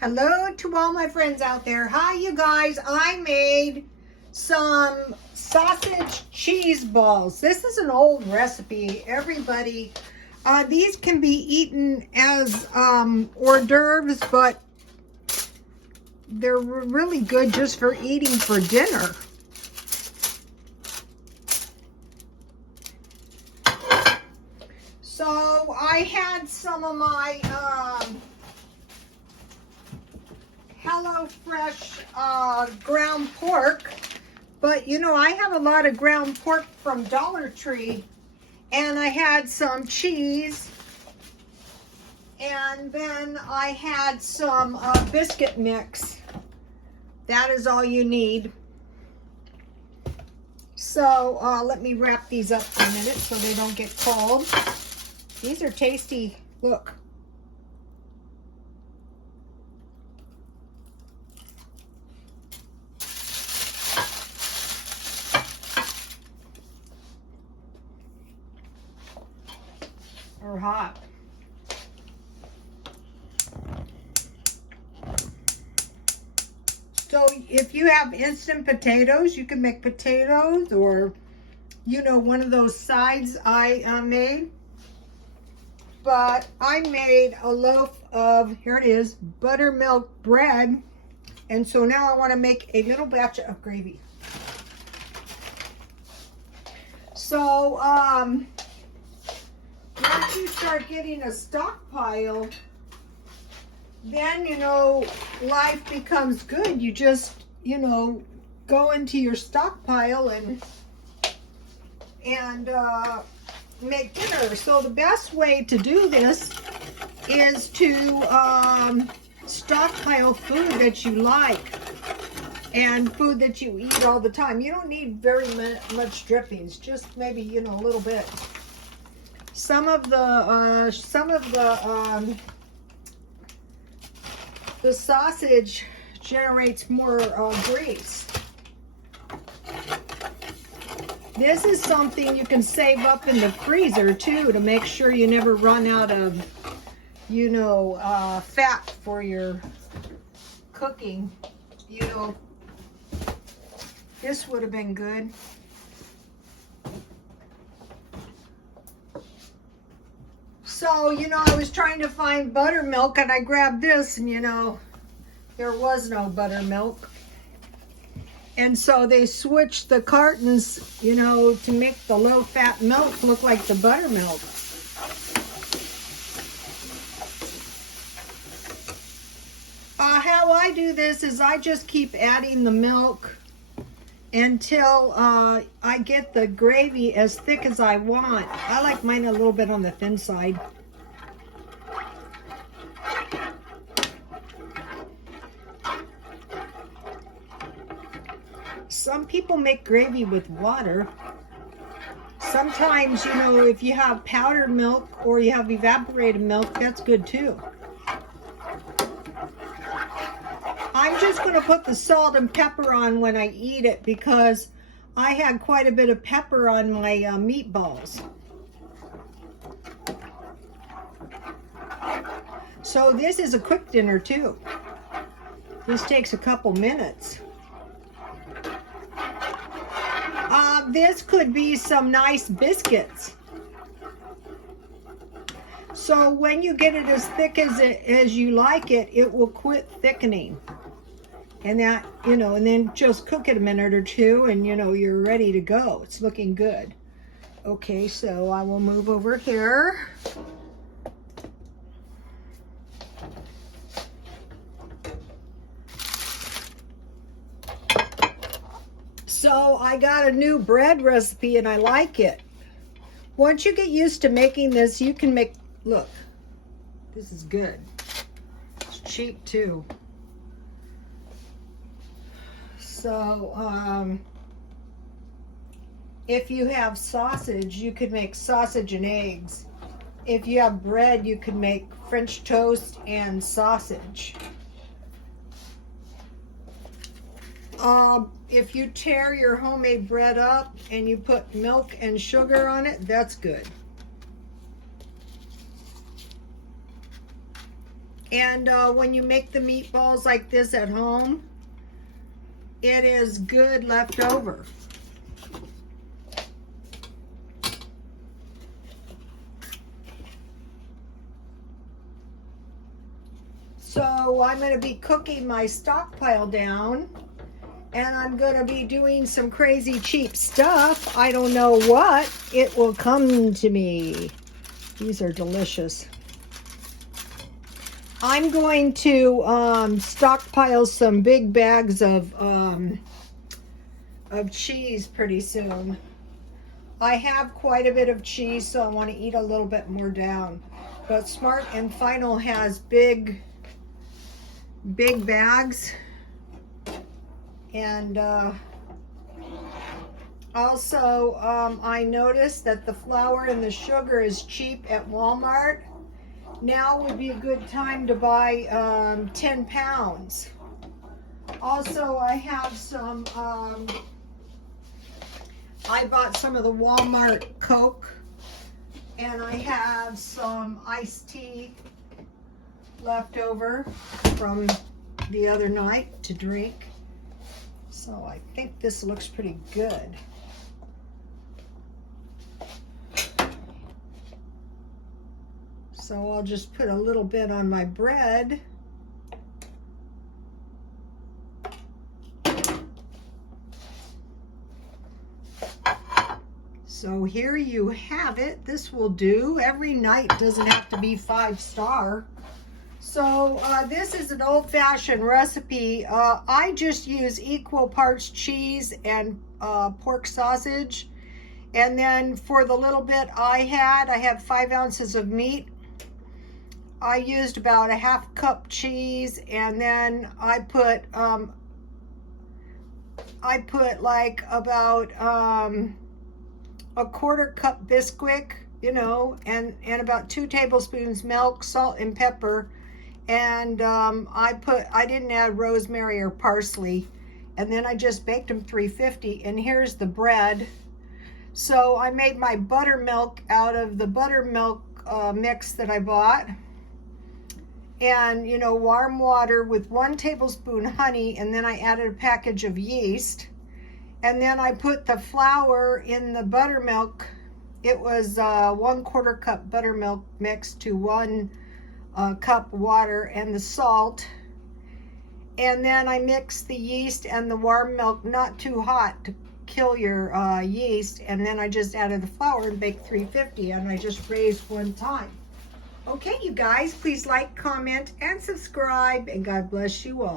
Hello to all my friends out there. Hi, you guys. I made some sausage cheese balls. This is an old recipe. Everybody, these can be eaten as hors d'oeuvres, but they're really good just for eating for dinner. So I had some of my HelloFresh ground pork, but you know, I have a lot of ground pork from Dollar Tree, and I had some cheese, and then I had some biscuit mix. That is all you need. So let me wrap these up for a minute so they don't get cold. These are tasty. Look. Or hot. So if you have instant potatoes, you can make potatoes, or you know, one of those sides I made. But I made a loaf of, here it is, buttermilk bread, and so now I want to make a little batch of gravy. So once you start getting a stockpile, then, you know, life becomes good. You just, you know, go into your stockpile and make dinner. So the best way to do this is to stockpile food that you like and food that you eat all the time. You don't need very much drippings, just maybe, you know, a little bit. Some of the sausage generates more grease. This is something you can save up in the freezer too, to make sure you never run out of, you know, fat for your cooking. You know, this would have been good. So, you know, I was trying to find buttermilk, and I grabbed this, and you know, there was no buttermilk. And so they switched the cartons, you know, to make the low-fat milk look like the buttermilk. How I do this is I just keep adding the milk until I get the gravy as thick as I want. I like mine a little bit on the thin side. Some people make gravy with water. Sometimes, you know, if you have powdered milk or you have evaporated milk, that's good too. I'm just going to put the salt and pepper on when I eat it because I had quite a bit of pepper on my meatballs. So this is a quick dinner too. This takes a couple minutes. This could be some nice biscuits. So when you get it as thick as you like it, it will quit thickening. And that, you know, and then just cook it a minute or two and, you know, you're ready to go. It's looking good. Okay, so I will move over here. So I got a new bread recipe and I like it. Once you get used to making this, you can make, look, this is good. It's cheap too. So if you have sausage, you could make sausage and eggs. If you have bread, you could make French toast and sausage. If you tear your homemade bread up and you put milk and sugar on it, that's good. And when you make the meatballs like this at home, it is good left over. So I'm going to be cooking my stockpile down, and I'm going to be doing some crazy cheap stuff. I don't know what. It will come to me. These are delicious. I'm going to stockpile some big bags of cheese pretty soon. I have quite a bit of cheese, so I want to eat a little bit more down. But Smart and Final has big bags. And also, I noticed that the flour and the sugar is cheap at Walmart. Now would be a good time to buy 10 pounds. Also, I have some, I bought some of the Walmart Coke, and I have some iced tea left over from the other night to drink. So I think this looks pretty good. So I'll just put a little bit on my bread. So here you have it. This will do. Every night doesn't have to be 5-star. So this is an old-fashioned recipe. I just use equal parts cheese and pork sausage. And then for the little bit I had 5 ounces of meat. I used about a 1/2 cup cheese, and then I put like about a 1/4 cup Bisquick, you know, and about 2 tablespoons milk, salt and pepper. And I didn't add rosemary or parsley. And then I just baked them 350. And here's the bread. So I made my buttermilk out of the buttermilk mix that I bought. And, you know, warm water with 1 tablespoon honey. And then I added a package of yeast. And then I put the flour in the buttermilk. It was 1/4 cup buttermilk mixed to 1 cup water and the salt. And then I mixed the yeast and the warm milk, not too hot to kill your yeast. And then I just added the flour and baked 350, and I just raised 1 time. Okay, you guys, please like, comment, and subscribe, and God bless you all.